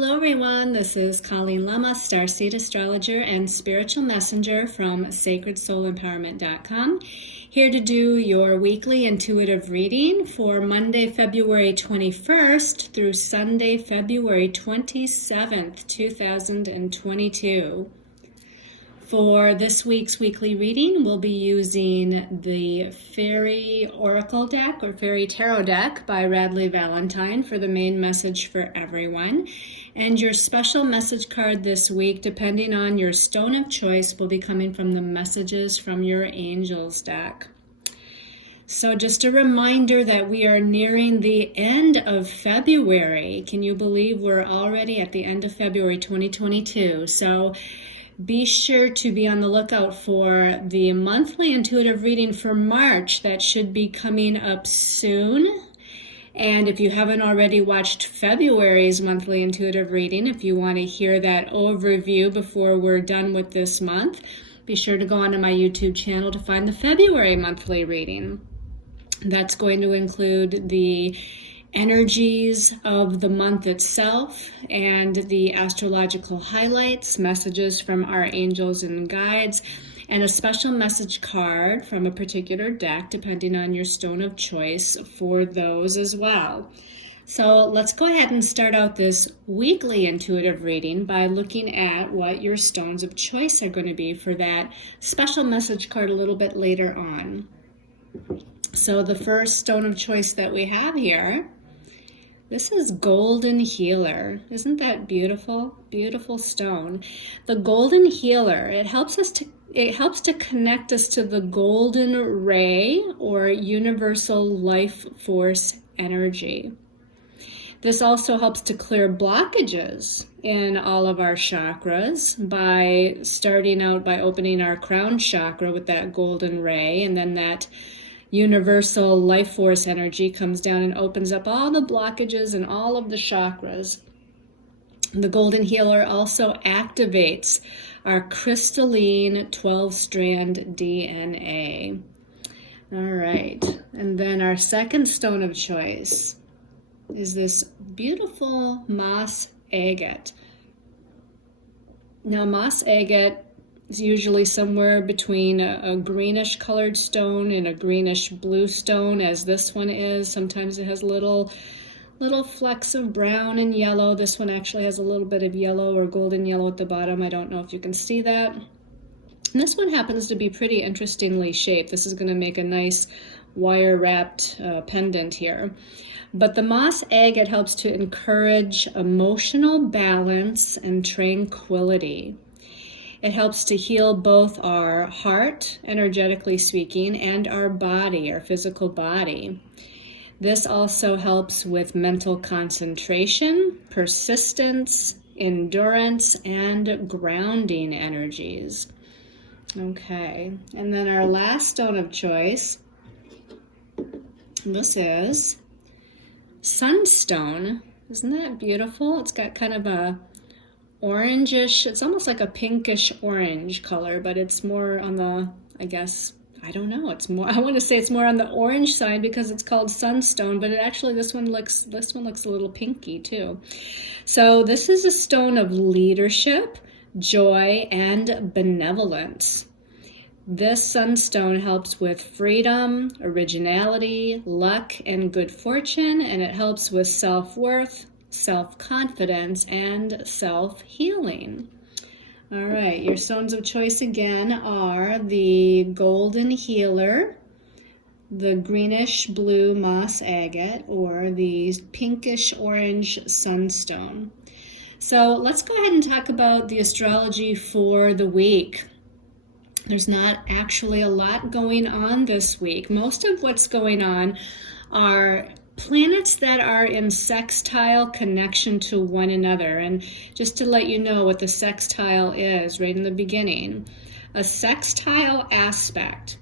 Hello everyone, this is Colleen Lemma, Starseed Astrologer and Spiritual Messenger from SacredSoulEmpowerment.com, here to do your weekly intuitive reading for Monday, February 21st through Sunday, February 27th, 2022. For this week's weekly reading, we'll be using the Fairy Oracle deck or Fairy Tarot deck by Radleigh Valentine for the main message for everyone. And your special message card this week, depending on your stone of choice, will be coming from the Messages from Your Angels deck. So just a reminder that we are nearing the end of February. Can you believe we're already at the end of February 2022? So be sure to be on the lookout for the monthly intuitive reading for March. That should be coming up soon. And if you haven't already watched February's monthly intuitive reading, if you want to hear that overview before we're done with this month, be sure to go onto my YouTube channel to find the February monthly reading. That's going to include the energies of the month itself and the astrological highlights, messages from our angels and guides, and a special message card from a particular deck, depending on your stone of choice for those as well. So let's go ahead and start out this weekly intuitive reading by looking at what your stones of choice are going to be for that special message card a little bit later on. So the first stone of choice that we have here, this is Golden Healer. Isn't that beautiful? Beautiful stone. The Golden Healer, it helps to connect us to the golden ray or universal life force energy. This also helps to clear blockages in all of our chakras by starting out by opening our crown chakra with that golden ray, and then that universal life force energy comes down and opens up all the blockages in all of the chakras. The Golden Healer also activates our crystalline 12-strand DNA. All right, and then our second stone of choice is this beautiful moss agate. Now, moss agate is usually somewhere between a greenish colored stone and a greenish blue stone, as this one is. Sometimes it has little flecks of brown and yellow. This one actually has a little bit of yellow or golden yellow at the bottom. I don't know if you can see that. And this one happens to be pretty interestingly shaped. This is going to make a nice wire-wrapped pendant here. But the moss agate helps to encourage emotional balance and tranquility. It helps to heal both our heart, energetically speaking, and our body, our physical body. This also helps with mental concentration, persistence, endurance, and grounding energies. Okay, and then our last stone of choice, this is Sunstone. Isn't that beautiful? It's got kind of a orangish, it's almost like a pinkish orange color, but it's more on the, I want to say it's more on the orange side because it's called Sunstone, but this one looks a little pinky too. So this is a stone of leadership, joy, and benevolence. This sunstone helps with freedom, originality, luck, and good fortune, and it helps with self-worth, self-confidence, and self-healing. All right, your stones of choice again are the Golden Healer, the greenish blue moss agate, or the pinkish orange sunstone. So let's go ahead and talk about the astrology for the week. There's not actually a lot going on this week. Most of what's going on are planets that are in sextile connection to one another. And just to let you know what the sextile is right in the beginning, a sextile aspect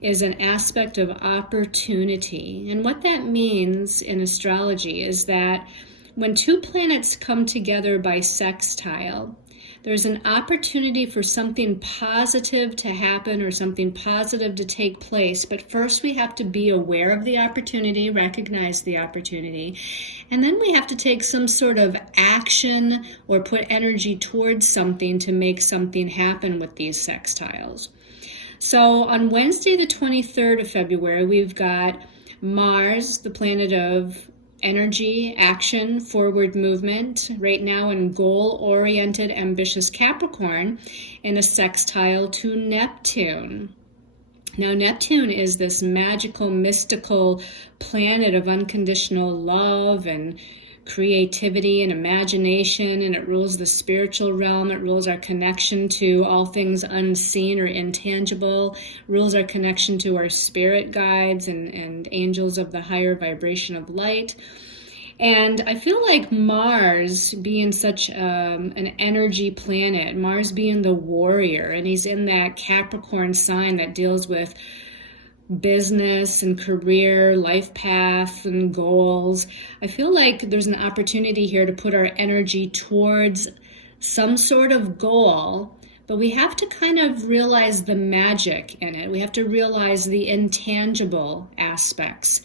is an aspect of opportunity. And what that means in astrology is that when two planets come together by sextile, There's an opportunity for something positive to happen or something positive to take place. But first we have to be aware of the opportunity, recognize the opportunity, and then we have to take some sort of action or put energy towards something to make something happen with these sextiles. So on Wednesday, the 23rd of February, we've got Mars, the planet of energy, action, forward movement, right now in goal-oriented, ambitious Capricorn, in a sextile to Neptune. Now, Neptune is this magical, mystical planet of unconditional love and creativity and imagination, and it rules the spiritual realm. It rules our connection to all things unseen or intangible, rules our connection to our spirit guides and angels of the higher vibration of light. And I feel like Mars being such an energy planet, Mars being the warrior, and he's in that Capricorn sign that deals with business and career, life path and goals. I feel like there's an opportunity here to put our energy towards some sort of goal, but we have to kind of realize the magic in it. We have to realize the intangible aspects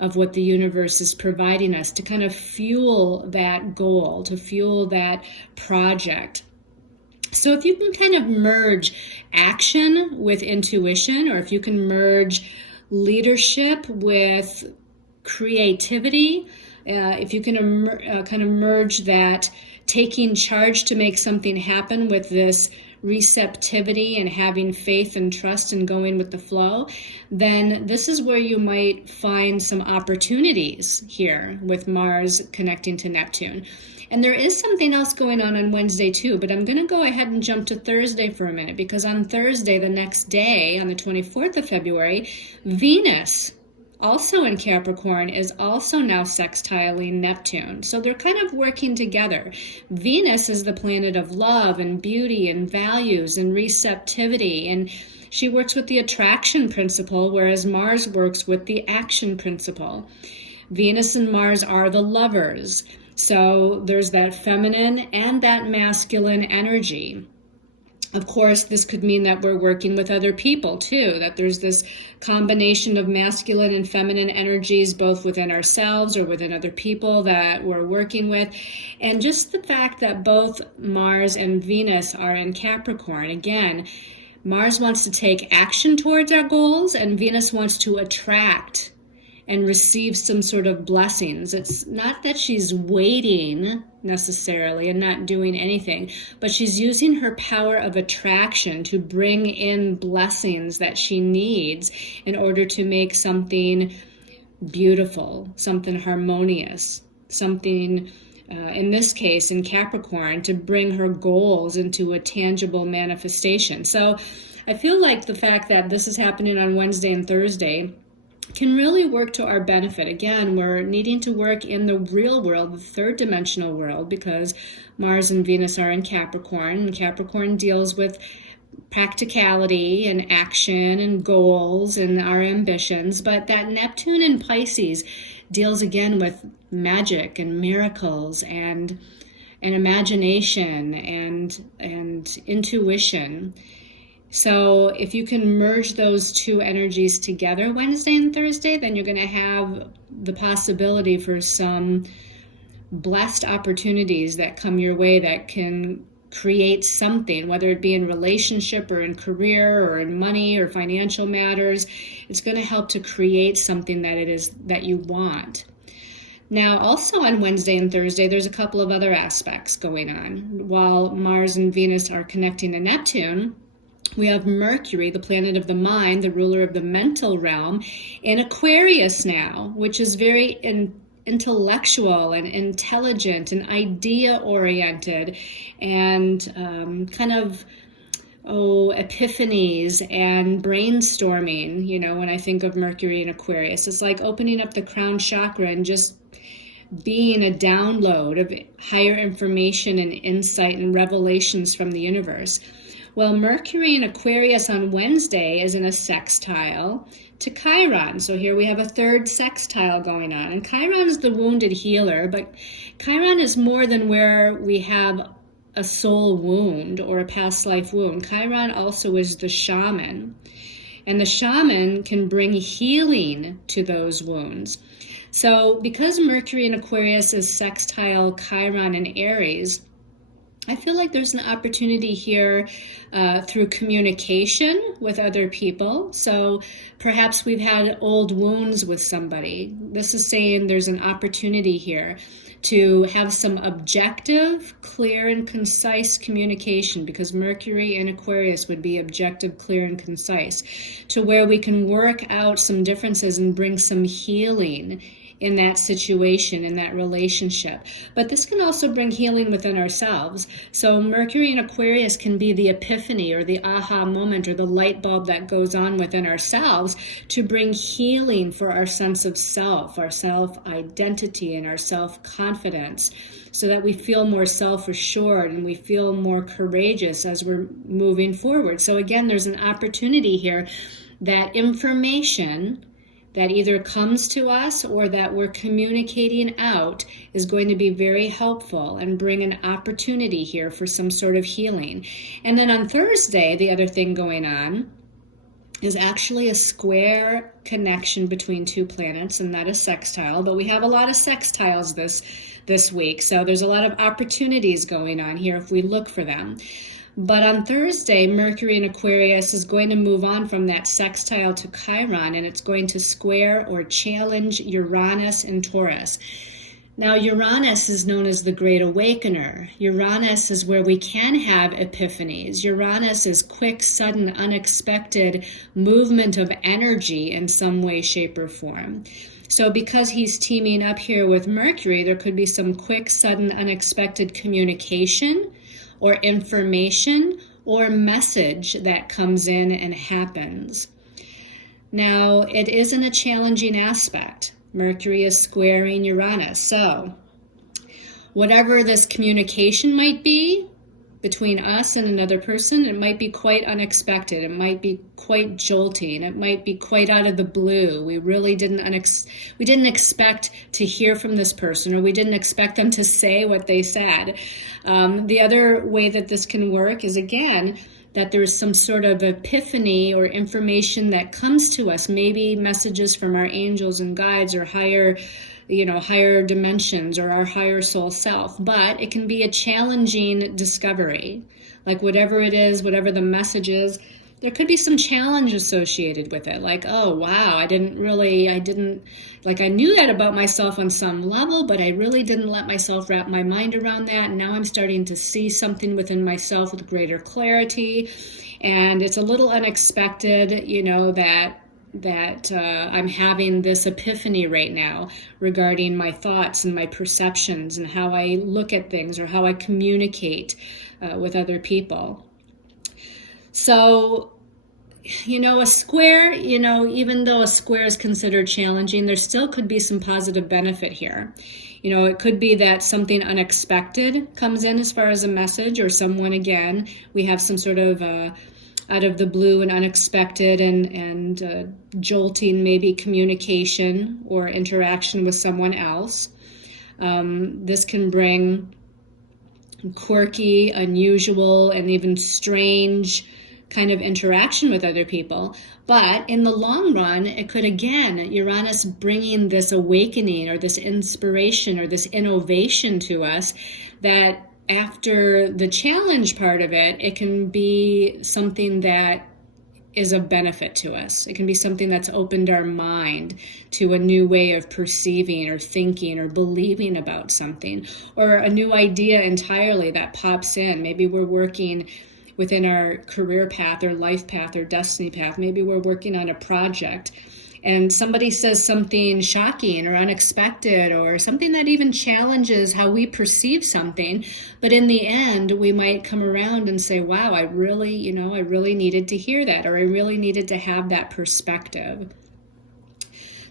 of what the universe is providing us to kind of fuel that goal, to fuel that project. So if you can kind of merge action with intuition, or if you can merge leadership with creativity, if you can kind of merge that taking charge to make something happen with this receptivity and having faith and trust and going with the flow, then this is where you might find some opportunities here with Mars connecting to Neptune. And there is something else going on Wednesday too, but I'm going to go ahead and jump to Thursday for a minute, because on Thursday, the next day, on the 24th of February, Venus, also in Capricorn, is also now sextiling Neptune. So they're kind of working together. Venus is the planet of love and beauty and values and receptivity, and she works with the attraction principle, whereas Mars works with the action principle. Venus and Mars are the lovers. So there's that feminine and that masculine energy. Of course, this could mean that we're working with other people too, that there's this combination of masculine and feminine energies both within ourselves or within other people that we're working with. And just the fact that both Mars and Venus are in Capricorn, again, Mars wants to take action towards our goals, and Venus wants to attract and receive some sort of blessings. It's not that she's waiting necessarily and not doing anything, but she's using her power of attraction to bring in blessings that she needs in order to make something beautiful, something harmonious, something, in this case, in Capricorn, to bring her goals into a tangible manifestation. So I feel like the fact that this is happening on Wednesday and Thursday can really work to our benefit. Again, we're needing to work in the real world, the third dimensional world, because Mars and Venus are in Capricorn, and Capricorn deals with practicality and action and goals and our ambitions. But that Neptune in Pisces deals again with magic and miracles and imagination and intuition. So if you can merge those two energies together Wednesday and Thursday, then you're going to have the possibility for some blessed opportunities that come your way that can create something, whether it be in relationship or in career or in money or financial matters. It's going to help to create something that it is that you want. Now, also on Wednesday and Thursday, there's a couple of other aspects going on. While Mars and Venus are connecting to Neptune, we have Mercury, the planet of the mind, the ruler of the mental realm, in Aquarius now, which is very intellectual and intelligent and idea-oriented and kind of epiphanies and brainstorming. You know, when I think of Mercury in Aquarius, it's like opening up the crown chakra and just being a download of higher information and insight and revelations from the universe. Well, Mercury in Aquarius on Wednesday is in a sextile to Chiron. So here we have a third sextile going on. And Chiron is the wounded healer, but Chiron is more than where we have a soul wound or a past life wound. Chiron also is the shaman. And the shaman can bring healing to those wounds. So because Mercury in Aquarius is sextile Chiron in Aries, I feel like there's an opportunity here through communication with other people. So perhaps we've had old wounds with somebody. This is saying there's an opportunity here to have some objective, clear, and concise communication, because Mercury in Aquarius would be objective, clear, and concise, to where we can work out some differences and bring some healing in that situation, in that relationship. But this can also bring healing within ourselves. So Mercury in Aquarius can be the epiphany or the aha moment or the light bulb that goes on within ourselves to bring healing for our sense of self, our self-identity, and our self-confidence, so that we feel more self-assured and we feel more courageous as we're moving forward. So again, there's an opportunity here that information that either comes to us or that we're communicating out is going to be very helpful and bring an opportunity here for some sort of healing. And then on Thursday, the other thing going on is actually a square connection between two planets, and that is sextile. But we have a lot of sextiles this week, so there's a lot of opportunities going on here if we look for them. But on Thursday, Mercury in Aquarius is going to move on from that sextile to Chiron, and it's going to square or challenge Uranus in Taurus. Now, Uranus is known as the Great Awakener. Uranus is where we can have epiphanies. Uranus is quick, sudden, unexpected movement of energy in some way, shape, or form. So because he's teaming up here with Mercury, there could be some quick, sudden, unexpected communication or information or message that comes in and happens. Now, it isn't a challenging aspect. Mercury is squaring Uranus. So, whatever this communication might be between us and another person, it might be quite unexpected. It might be quite jolting. It might be quite out of the blue. We really didn't expect to hear from this person, or we didn't expect them to say what they said. The other way that this can work is, again, that there's some sort of epiphany or information that comes to us, maybe messages from our angels and guides or higher dimensions or our higher soul self. But it can be a challenging discovery. Like whatever it is, whatever the message is, there could be some challenge associated with it. Like, oh, wow, I knew that about myself on some level, but I really didn't let myself wrap my mind around that. And now I'm starting to see something within myself with greater clarity. And it's a little unexpected, that I'm having this epiphany right now regarding my thoughts and my perceptions and how I look at things or how I communicate with other people. So, a square, even though a square is considered challenging, there still could be some positive benefit here. It could be that something unexpected comes in as far as a message, or someone, again, we have some sort of out of the blue and unexpected and jolting maybe communication or interaction with someone else. This can bring quirky, unusual, and even strange kind of interaction with other people. But in the long run, it could, again, Uranus bringing this awakening or this inspiration or this innovation to us, that after the challenge part of it, it can be something that is of benefit to us. It can be something that's opened our mind to a new way of perceiving or thinking or believing about something, or a new idea entirely that pops in. Maybe we're working within our career path or life path or destiny path. Maybe we're working on a project and somebody says something shocking or unexpected or something that even challenges how we perceive something. But in the end, we might come around and say, wow, I really needed to hear that, or I really needed to have that perspective.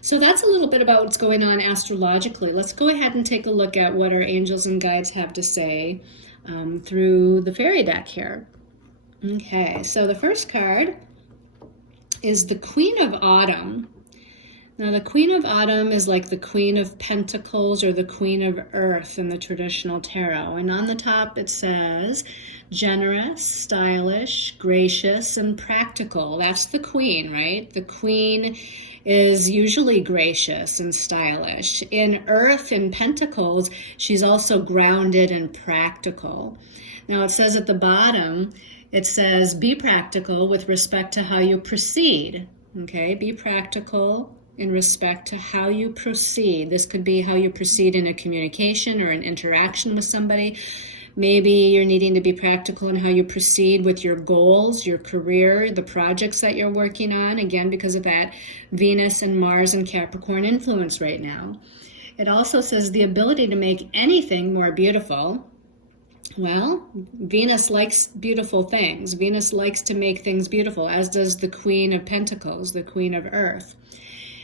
So that's a little bit about what's going on astrologically. Let's go ahead and take a look at what our angels and guides have to say through the fairy deck here. Okay, so the first card is the Queen of Autumn. Now, the Queen of Autumn is like the Queen of Pentacles or the Queen of Earth in the traditional tarot. And on the top it says generous, stylish, gracious, and practical. That's the Queen, right? The Queen is usually gracious and stylish. In Earth, in Pentacles, she's also grounded and practical. Now, it says at the bottom, it says, be practical with respect to how you proceed. Okay, be practical in respect to how you proceed. This could be how you proceed in a communication or an interaction with somebody. Maybe you're needing to be practical in how you proceed with your goals, your career, the projects that you're working on, again, because of that Venus and Mars and Capricorn influence right now. It also says the ability to make anything more beautiful. Well, Venus likes beautiful things. Venus likes to make things beautiful, as does the Queen of Pentacles, the Queen of Earth.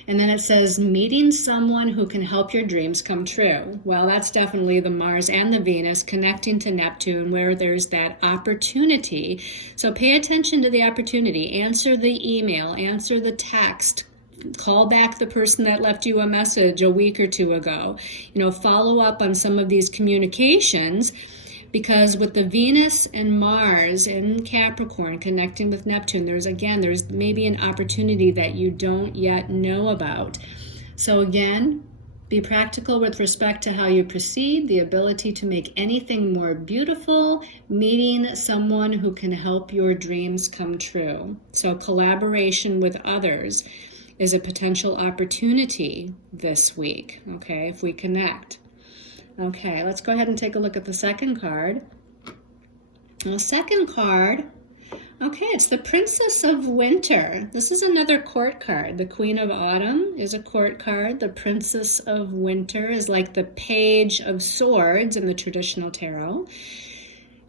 And then it says, meeting someone who can help your dreams come true. Well, that's definitely the Mars and the Venus connecting to Neptune, where there's that opportunity. So pay attention to the opportunity. Answer the email, answer the text, call back the person that left you a message a week or two ago. Follow up on some of these communications. Because with the Venus and Mars in Capricorn connecting with Neptune, there's maybe an opportunity that you don't yet know about. So again, be practical with respect to how you proceed, the ability to make anything more beautiful, meeting someone who can help your dreams come true. So collaboration with others is a potential opportunity this week, okay, if we connect. Okay, let's go ahead and take a look at the second card. The second card, okay, it's the Princess of Winter. This is another court card. The Queen of Autumn is a court card. The Princess of Winter is like the Page of Swords in the traditional tarot.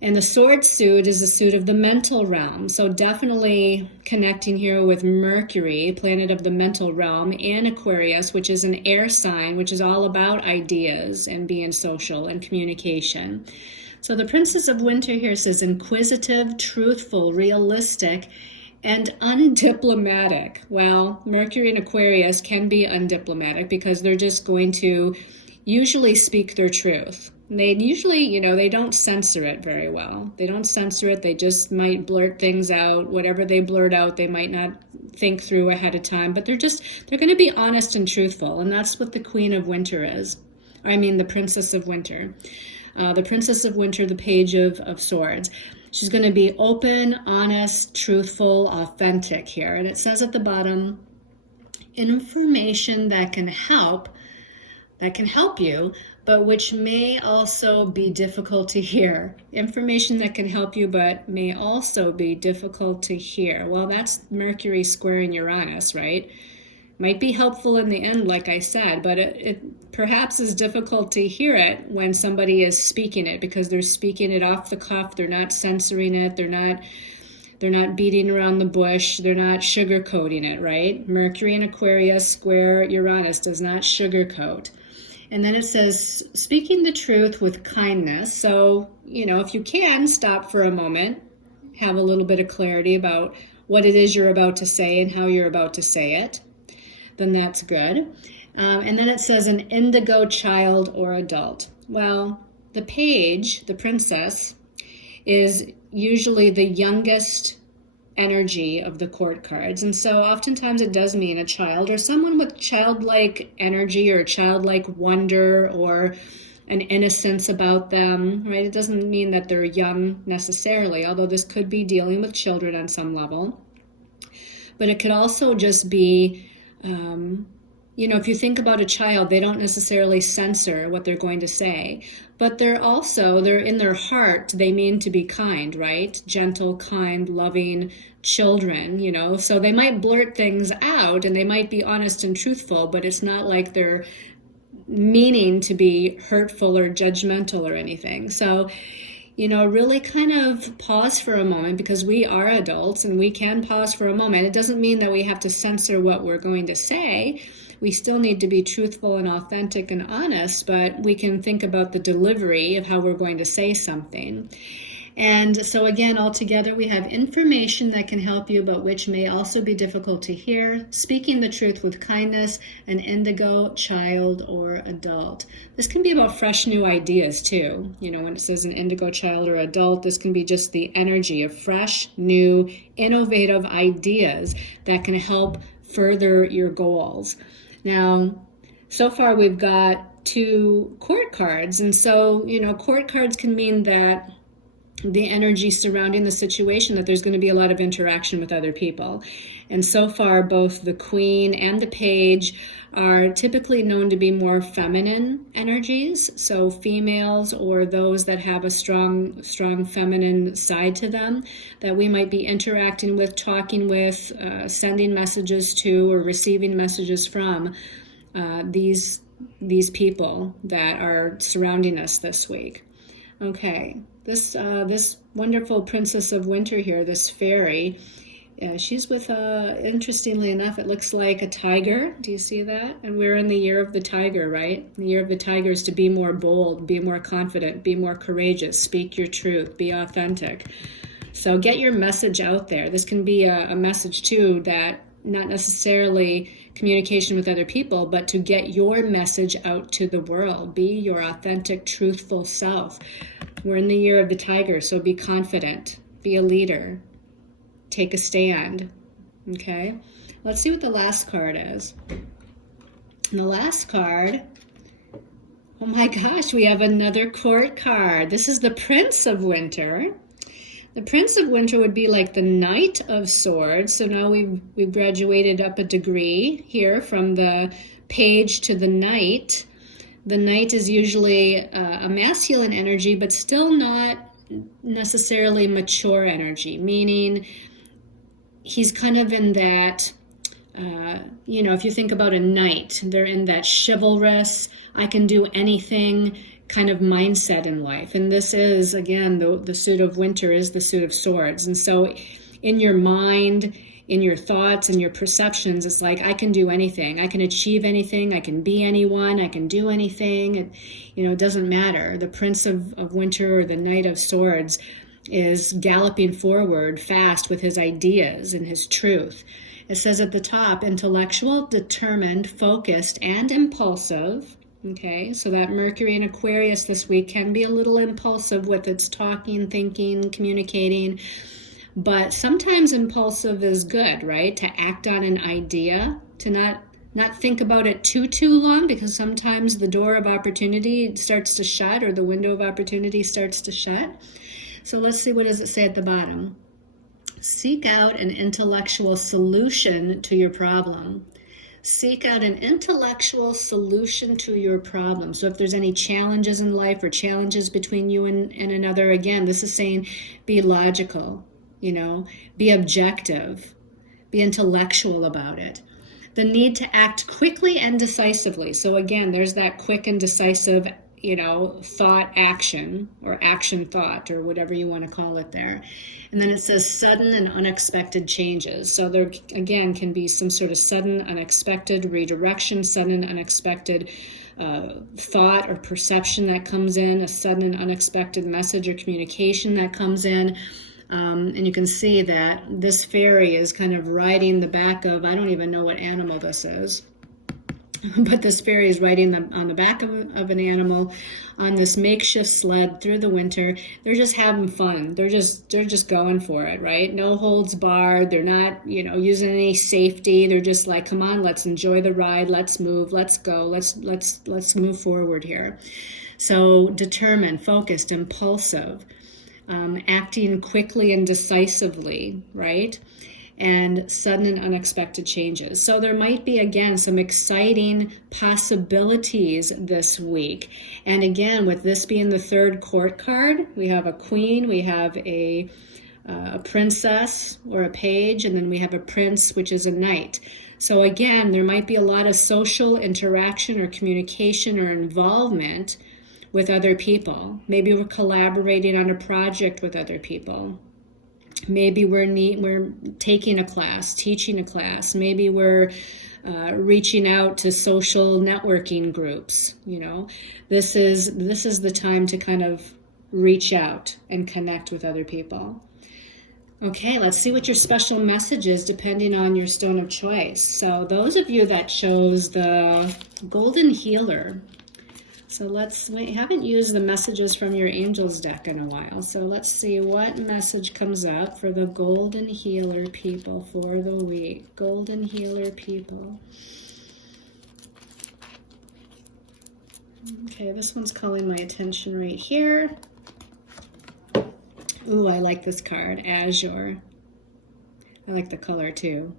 And the sword suit is the suit of the mental realm. So definitely connecting here with Mercury, planet of the mental realm, and Aquarius, which is an air sign, which is all about ideas and being social and communication. So the Princess of Winter here says inquisitive, truthful, realistic, and undiplomatic. Well, Mercury and Aquarius can be undiplomatic because they're just going to usually speak their truth. They usually, they don't censor it very well. They don't censor it. They just might blurt things out. Whatever they blurt out, they might not think through ahead of time. But they're going to be honest and truthful. And that's what the Queen of Winter is. The Princess of Winter. The Princess of Winter, the Page of Swords. She's going to be open, honest, truthful, authentic here. And it says at the bottom, information that can help you, but which may also be difficult to hear. Information that can help you, but may also be difficult to hear. Well, that's Mercury squaring Uranus, right? Might be helpful in the end, like I said, but it perhaps is difficult to hear it when somebody is speaking it, because they're speaking it off the cuff. They're not censoring it. They're not beating around the bush. They're not sugarcoating it, right? Mercury in Aquarius square Uranus does not sugarcoat. And then it says, speaking the truth with kindness. So, if you can, stop for a moment, have a little bit of clarity about what it is you're about to say and how you're about to say it, then that's good. And then it says an indigo child or adult. Well, the page, the princess, is usually the youngest energy of the court cards, and so oftentimes it does mean a child or someone with childlike energy or childlike wonder or an innocence about them, right? It doesn't mean that they're young necessarily, although this could be dealing with children on some level. But it could also just be if you think about a child, they don't necessarily censor what they're going to say, but they're in their heart, they mean to be kind, right? Gentle, kind, loving children, so they might blurt things out and they might be honest and truthful, but it's not like they're meaning to be hurtful or judgmental or anything. So, really kind of pause for a moment, because we are adults and we can pause for a moment. It doesn't mean that we have to censor what we're going to say. We still need to be truthful and authentic and honest, but we can think about the delivery of how we're going to say something. And so again, altogether, we have information that can help you, but which may also be difficult to hear. Speaking the truth with kindness, an indigo, child, or adult. This can be about fresh new ideas too. You know, when it says an indigo, child, or adult, this can be just the energy of fresh, new, innovative ideas that can help further your goals. Now, so far we've got 2 court cards. And so, you know, court cards can mean that the energy surrounding the situation, that there's going to be a lot of interaction with other people. And so far, both the Queen and the Page are typically known to be more feminine energies. So females, or those that have a strong feminine side to them, that we might be interacting with, talking with, sending messages to, or receiving messages from these people that are surrounding us this week. Okay, this wonderful Princess of Winter here, this fairy, she's with, interestingly enough, it looks like a tiger. Do you see that? And we're in the year of the tiger, right? The year of the tiger is to be more bold, be more confident, be more courageous, speak your truth, be authentic. So get your message out there. This can be a message too, that not necessarily communication with other people, but to get your message out to the world. Be your authentic, truthful self. We're in the year of the tiger, so be confident, be a leader, take a stand. Okay, let's see what the last card is. And the last card, oh my gosh, we have another court card. This is the Prince of Winter. The Prince of Winter would be like the Knight of Swords. So now we've graduated up a degree here from the Page to the Knight. The Knight is usually a masculine energy, but still not necessarily mature energy, meaning he's kind of in that, you know, if you think about a knight, they're in that chivalrous, I can do anything kind of mindset in life. And this is, again, the suit of winter is the suit of swords. And so in your mind, in your thoughts and your perceptions, it's like, I can do anything. I can achieve anything. I can be anyone. I can do anything. It doesn't matter. The Prince of Winter, or the Knight of Swords, is galloping forward fast with his ideas and his truth. It says at the top, intellectual, determined, focused, and impulsive. Okay, so that Mercury in Aquarius this week can be a little impulsive with its talking, thinking, communicating. But sometimes impulsive is good, right? To act on an idea, to not think about it too long, because sometimes the door of opportunity starts to shut, or the window of opportunity starts to shut. So let's see, what does it say at the bottom? Seek out an intellectual solution to your problem. Seek out an intellectual solution to your problem. So if there's any challenges in life, or challenges between you and another, again, this is saying be logical, be objective, be intellectual about it. The need to act quickly and decisively. So again, there's that quick and decisive, thought action, or action thought, or whatever you want to call it there. And then it says sudden and unexpected changes. So there, again, can be some sort of sudden, unexpected redirection, sudden, unexpected thought or perception that comes in, a sudden and unexpected message or communication that comes in. And you can see that this fairy is kind of riding the back of, I don't even know what animal this is, but this fairy is riding on the back of an animal on this makeshift sled through the winter. They're just having fun. They're just going for it, right? No holds barred. They're not, using any safety. They're just like, come on, let's enjoy the ride. Let's move. Let's go. Let's move forward here. So determined, focused, impulsive, acting quickly and decisively, right? And sudden and unexpected changes. So there might be, again, some exciting possibilities this week. And again, with this being the third court card, we have a queen, we have a princess or a page, and then we have a prince, which is a knight. So again, there might be a lot of social interaction or communication or involvement with other people. Maybe we're collaborating on a project with other people. Maybe we're taking a class, teaching a class. Maybe we're reaching out to social networking groups. This is the time to kind of reach out and connect with other people. Okay, let's see what your special message is depending on your stone of choice. So those of you that chose the Golden Healer, so we haven't used the messages from your Angels deck in a while. So let's see what message comes up for the Golden Healer people for the week. Golden Healer people. Okay, this one's calling my attention right here. Ooh, I like this card, Azure. I like the color too.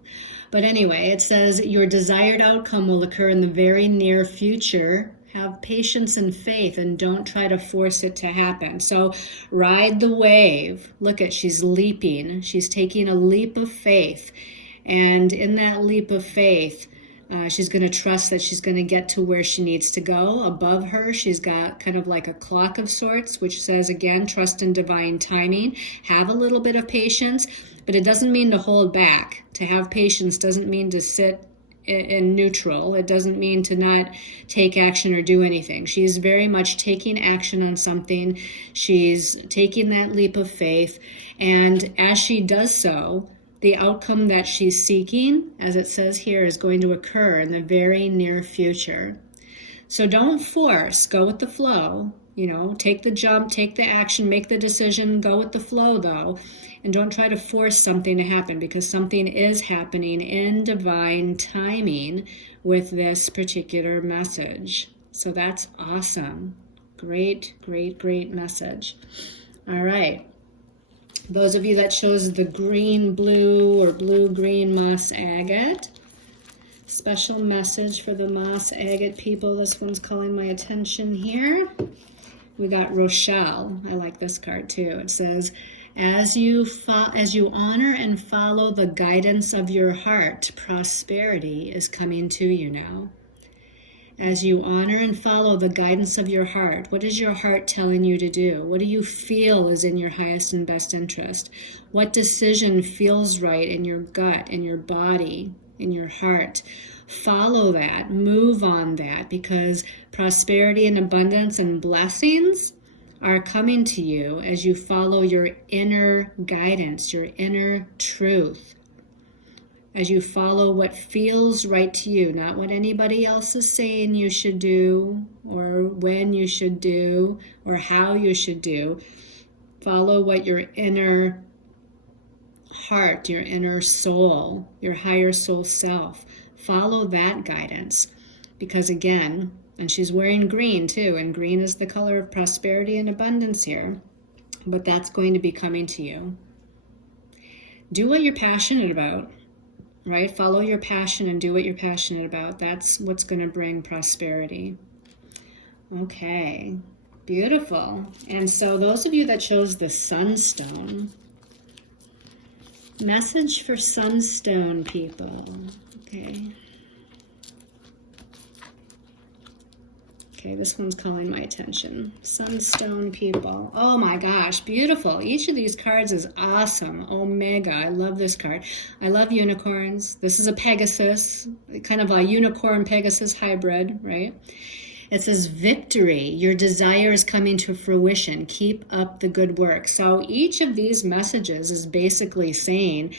But anyway, it says your desired outcome will occur in the very near future. Have patience and faith and don't try to force it to happen. So ride the wave. Look at, she's leaping. She's taking a leap of faith. And in that leap of faith, she's going to trust that she's going to get to where she needs to go. Above her, she's got kind of like a clock of sorts, which says, again, trust in divine timing. Have a little bit of patience, but it doesn't mean to hold back. To have patience doesn't mean to sit in neutral. It doesn't mean to not take action or do anything. She's very much taking action on something. She's taking that leap of faith. And as she does so, the outcome that she's seeking, as it says here, is going to occur in the very near future. So don't force, go with the flow. You know, take the jump, take the action, make the decision, go with the flow though. And don't try to force something to happen, because something is happening in divine timing with this particular message. So that's awesome. Great, great, great message. All right. Those of you that chose the green-blue or blue-green moss agate, special message for the moss agate people. This one's calling my attention here. We got Rochelle. I like this card too. It says, as you honor and follow the guidance of your heart, prosperity is coming to you now. As you honor and follow the guidance of your heart, what is your heart telling you to do? What do you feel is in your highest and best interest? What decision feels right in your gut, in your body, in your heart? Follow that, move on that, because prosperity and abundance and blessings are coming to you as you follow your inner guidance, your inner truth. As you follow what feels right to you, not what anybody else is saying you should do, or when you should do, or how you should do. Follow what your inner heart, your inner soul, your higher soul self. Follow that guidance. Because again, and she's wearing green too, and green is the color of prosperity and abundance here, but that's going to be coming to you. Do what you're passionate about. Right? Follow your passion and do what you're passionate about. That's what's going to bring prosperity. Okay, beautiful. And so those of you that chose the Sunstone, message for Sunstone people. Okay. Okay, this one's calling my attention. Sunstone people. Oh my gosh, beautiful. Each of these cards is awesome. Omega, I love this card. I love unicorns. This is a Pegasus, kind of a unicorn-Pegasus hybrid, right? It says victory. Your desire is coming to fruition. Keep up the good work. So each of these messages is basically saying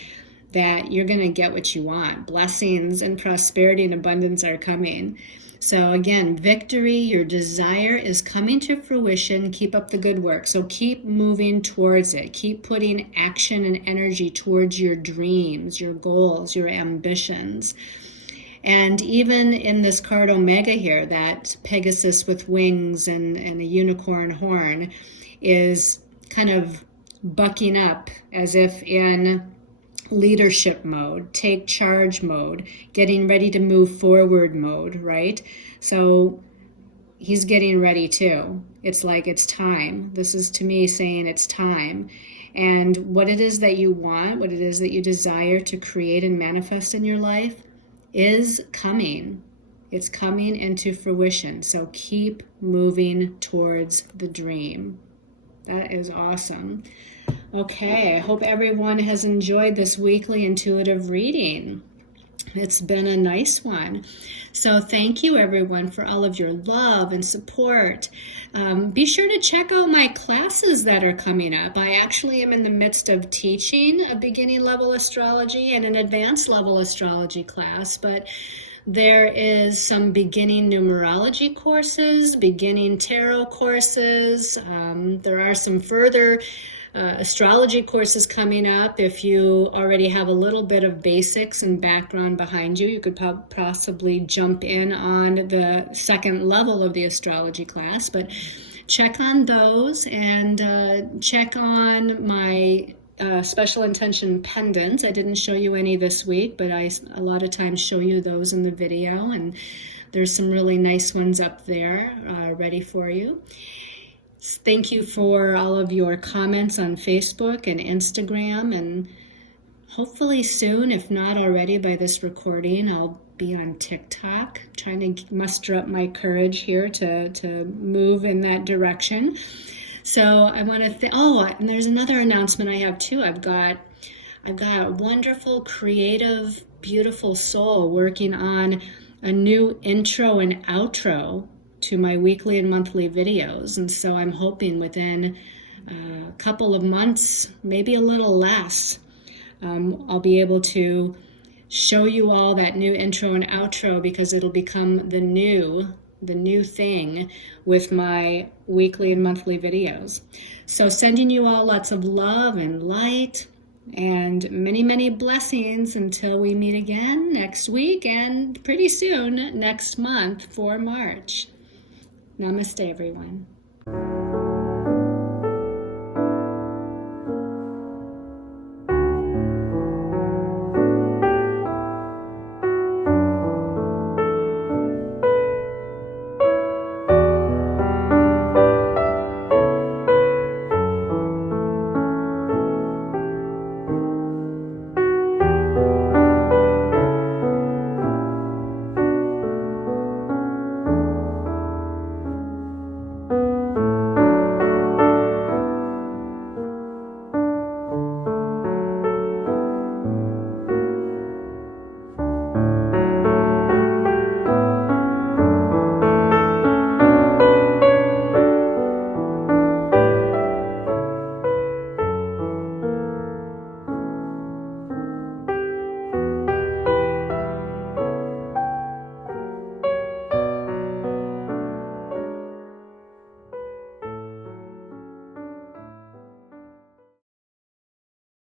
that you're going to get what you want. Blessings and prosperity and abundance are coming. So again, victory, your desire is coming to fruition. Keep up the good work. So keep moving towards it. Keep putting action and energy towards your dreams, your goals, your ambitions. And even in this card Omega here, that Pegasus with wings and a unicorn horn is kind of bucking up as if in leadership mode, take charge mode, getting ready to move forward mode, right? So he's getting ready too. It's like it's time. This is to me saying it's time. And what it is that you want, what it is that you desire to create and manifest in your life is coming. It's coming into fruition. So keep moving towards the dream. That is awesome. Okay, I hope everyone has enjoyed this weekly intuitive reading. It's been a nice one. So thank you, everyone, for all of your love and support. Be sure to check out my classes that are coming up. I actually am in the midst of teaching a beginning level astrology and an advanced level astrology class, but there is some beginning numerology courses, beginning tarot courses. There are some further astrology courses coming up. If you already have a little bit of basics and background behind you, you could possibly jump in on the second level of the astrology class. But check on those and check on my special intention pendants. I didn't show you any this week, but I a lot of times show you those in the video, and there's some really nice ones up there ready for you. Thank you for all of your comments on Facebook and Instagram, and hopefully soon, if not already by this recording, I'll be on TikTok, trying to muster up my courage here to move in that direction. So I want to and there's another announcement I have too. I've got a wonderful, creative, beautiful soul working on a new intro and outro to my weekly and monthly videos. And so I'm hoping within a couple of months, maybe a little less, I'll be able to show you all that new intro and outro, because it'll become the new thing with my weekly and monthly videos. So sending you all lots of love and light and many, many blessings until we meet again next week and pretty soon next month for March. Namaste, everyone.